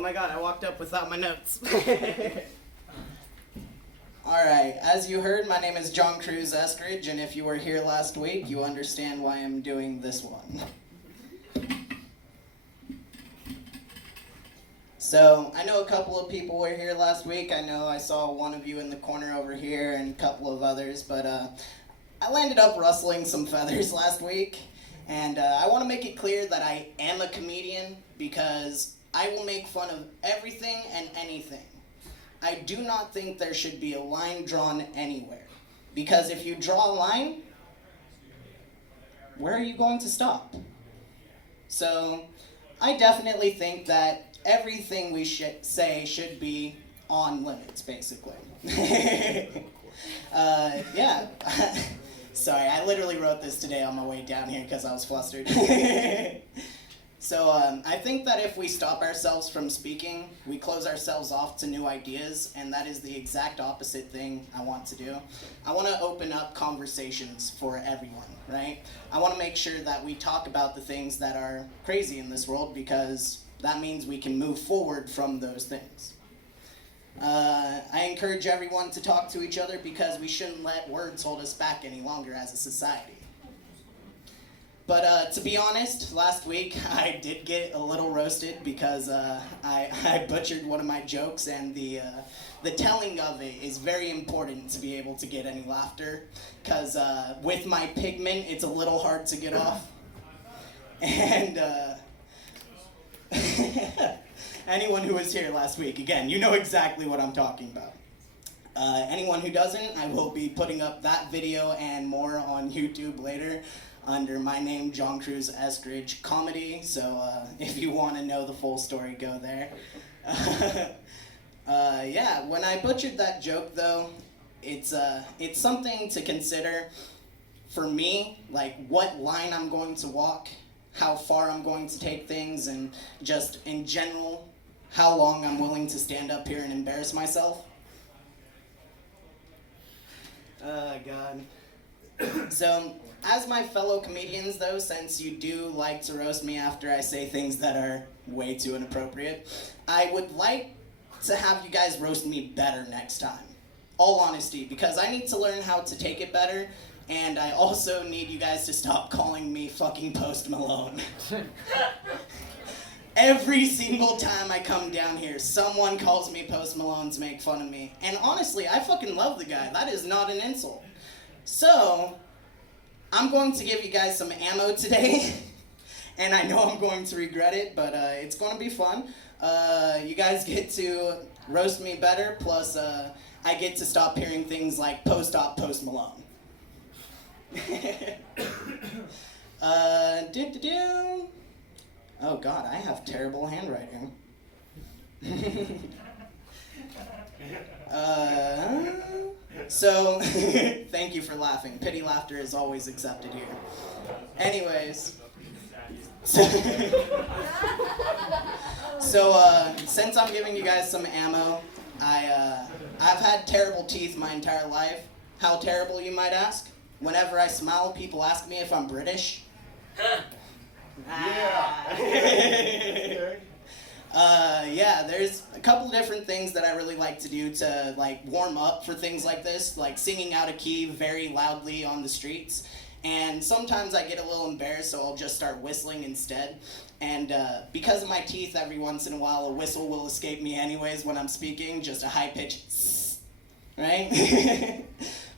Oh my god, I walked up without my notes. Alright, as you heard, my name is John Cruz Eskridge, and if you were here last week, you understand why I'm doing this one. So, I know a couple of people were here last week. I know I saw one of you in the corner over here and a couple of others, but I landed up rustling some feathers last week, and I want to make it clear that I am a comedian because I will make fun of everything and anything. I do not think there should be a line drawn anywhere, because if you draw a line, where are you going to stop? So, I definitely think that everything we say should be on limits, basically. Yeah. Sorry, I literally wrote this today on my way down here because I was flustered. So I think that if we stop ourselves from speaking, we close ourselves off to new ideas, and that is the exact opposite thing I want to do. I want to open up conversations for everyone, right? I want to make sure that we talk about the things that are crazy in this world, because that means we can move forward from those things. I encourage everyone to talk to each other because we shouldn't let words hold us back any longer as a society. But to be honest, last week I did get a little roasted because I butchered one of my jokes, and the telling of it is very important to be able to get any laughter, because with my pigment it's a little hard to get off. And anyone who was here last week, again, you know exactly what I'm talking about. Anyone who doesn't, I will be putting up that video and more on YouTube later under my name, John Cruz Eskridge Comedy. So if you want to know the full story, go there. Yeah, when I butchered that joke, though, it's something to consider for me, like what line I'm going to walk, how far I'm going to take things, and just in general, how long I'm willing to stand up here and embarrass myself. God. So, as my fellow comedians, though, since you do like to roast me after I say things that are way too inappropriate, I would like to have you guys roast me better next time. All honesty, because I need to learn how to take it better, and I also need you guys to stop calling me fucking Post Malone. Every single time I come down here, someone calls me Post Malone to make fun of me. And honestly, I fucking love the guy. That is not an insult. So, I'm going to give you guys some ammo today. And I know I'm going to regret it, but it's going to be fun. You guys get to roast me better, plus I get to stop hearing things like post-op Post Malone. Oh God, I have terrible handwriting. So, thank you for laughing. Pity laughter is always accepted here. Anyways. So, since I'm giving you guys some ammo, I've had terrible teeth my entire life. How terrible, you might ask? Whenever I smile, people ask me if I'm British. Yeah, there's a couple different things that I really like to do to like warm up for things like this, like singing out of key very loudly on the streets. And sometimes I get a little embarrassed, so I'll just start whistling instead. And because of my teeth, every once in a while a whistle will escape me anyways when I'm speaking, just a high-pitched right?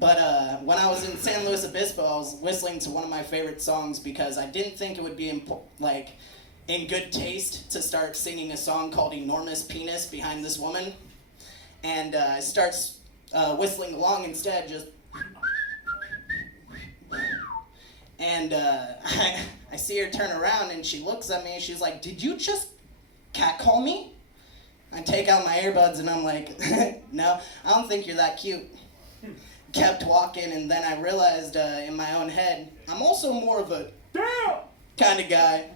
But when I was in San Luis Obispo, I was whistling to one of my favorite songs because I didn't think it would be in good taste to start singing a song called Enormous Penis behind this woman. And I start whistling along instead, just... And I see her turn around and she looks at me and she's like, "Did you just catcall me?" I take out my earbuds and I'm like, "No, I don't think you're that cute." Kept walking, and then I realized in my own head, I'm also more of a damn kind of guy.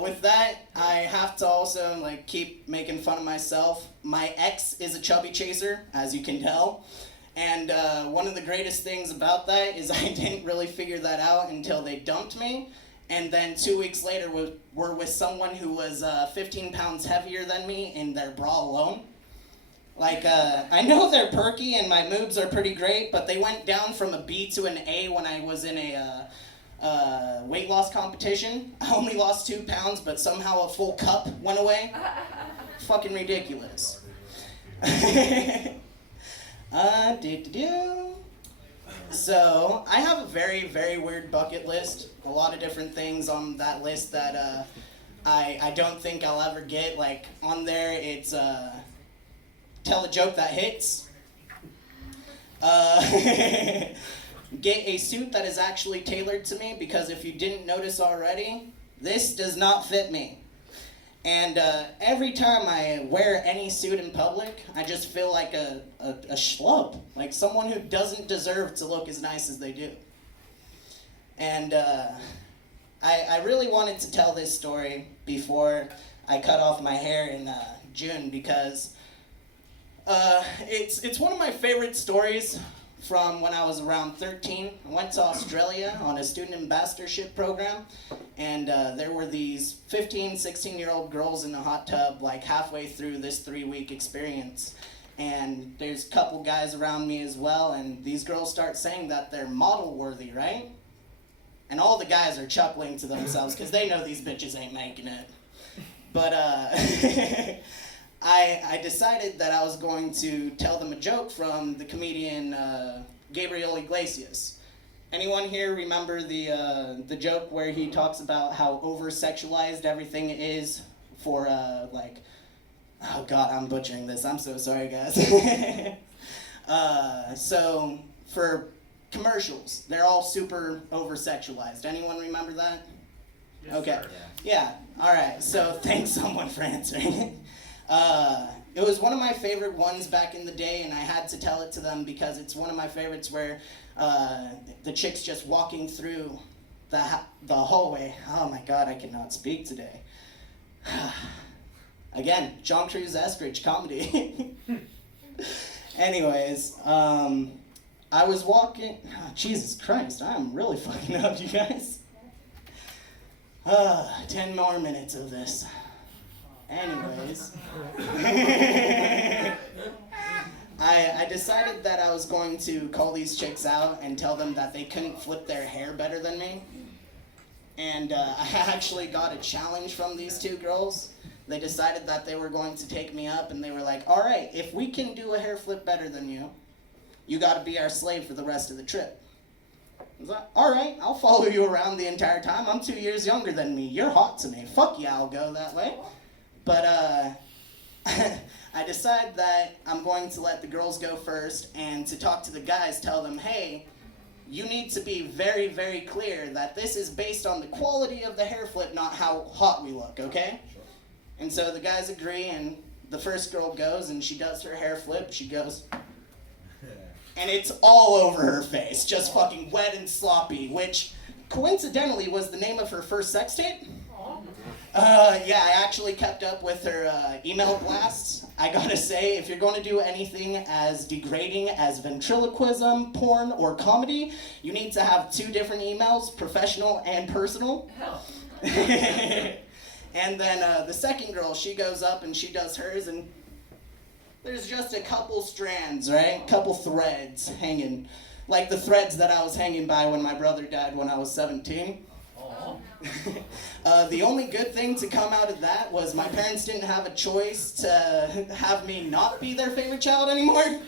With that, I have to also keep making fun of myself. My ex is a chubby chaser, as you can tell. And one of the greatest things about that is I didn't really figure that out until they dumped me. and then 2 weeks later were with someone who was 15 pounds heavier than me in their bra alone. Like, I know they're perky and my moves are pretty great, but they went down from a B to an A when I was in a weight loss competition. I only lost 2 pounds, but somehow a full cup went away. Fucking ridiculous. So, I have a very, very weird bucket list. A lot of different things on that list that I don't think I'll ever get. Like, on there, it's tell a joke that hits. Get a suit that is actually tailored to me, because if you didn't notice already, this does not fit me. And every time I wear any suit in public, I just feel like a schlub, like someone who doesn't deserve to look as nice as they do. And I really wanted to tell this story before I cut off my hair in June, because it's one of my favorite stories from when I was around 13. I went to Australia on a student ambassadorship program, and there were these 15, 16-year-old girls in a hot tub like halfway through this 3-week experience. And there's a couple guys around me as well, and these girls start saying that they're model worthy, right? And all the guys are chuckling to themselves because they know these bitches ain't making it. But I decided that I was going to tell them a joke from the comedian Gabriel Iglesias. Anyone here remember the joke where he talks about how over-sexualized everything is for like, oh god, I'm butchering this, I'm so sorry guys. So for commercials, they're all super over-sexualized. Anyone remember that? Yes, okay. Sir. Yeah, alright, so thanks someone for answering. It was one of my favorite ones back in the day, and I had to tell it to them because it's one of my favorites where the chick's just walking through the hallway. Oh my god, I cannot speak today. Again, John Cruz Eskridge comedy. Anyways, I was walking. Oh, Jesus Christ, I'm really fucking up, you guys. 10 more minutes of this. Anyways, I decided that I was going to call these chicks out and tell them that they couldn't flip their hair better than me. And I actually got a challenge from these 2 girls. They decided that they were going to take me up, and they were like, all right, if we can do a hair flip better than you, you gotta be our slave for the rest of the trip. I was like, all right, I'll follow you around the entire time. I'm 2 years younger than me. You're hot to me. Fuck yeah, I'll go that way. But I decide that I'm going to let the girls go first, and to talk to the guys, tell them, hey, you need to be very, very clear that this is based on the quality of the hair flip, not how hot we look, okay? Sure. And so the guys agree, and the first girl goes, and she does her hair flip. She goes, and it's all over her face, just fucking wet and sloppy, which coincidentally was the name of her first sex tape. Yeah, I actually kept up with her email blasts. I gotta say, if you're going to do anything as degrading as ventriloquism, porn, or comedy, you need to have 2 different emails, professional and personal. And then the second girl, she goes up and she does hers, and there's just a couple strands, right? Couple threads hanging. Like the threads that I was hanging by when my brother died when I was 17. The only good thing to come out of that was my parents didn't have a choice to have me not be their favorite child anymore.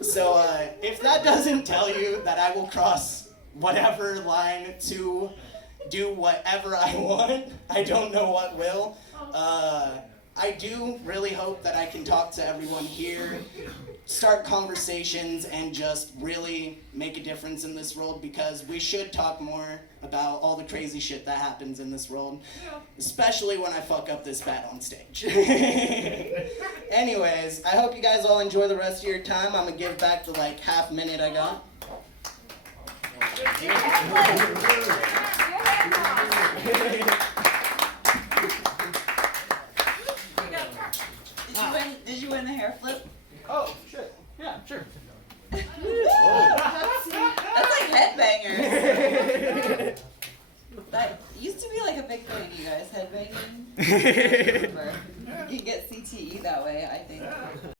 So if that doesn't tell you that I will cross whatever line to do whatever I want, I don't know what will. I do really hope that I can talk to everyone here, start conversations, and just really make a difference in this world, because we should talk more about all the crazy shit that happens in this world, especially when I fuck up this bad on stage. Anyways, I hope you guys all enjoy the rest of your time. I'm gonna give back the like half minute I got. Did you win the hair flip? Oh, shit. Yeah, sure. That's like headbangers. That used to be like a big thing, you guys. Headbanging. I remember. You can get CTE that way, I think.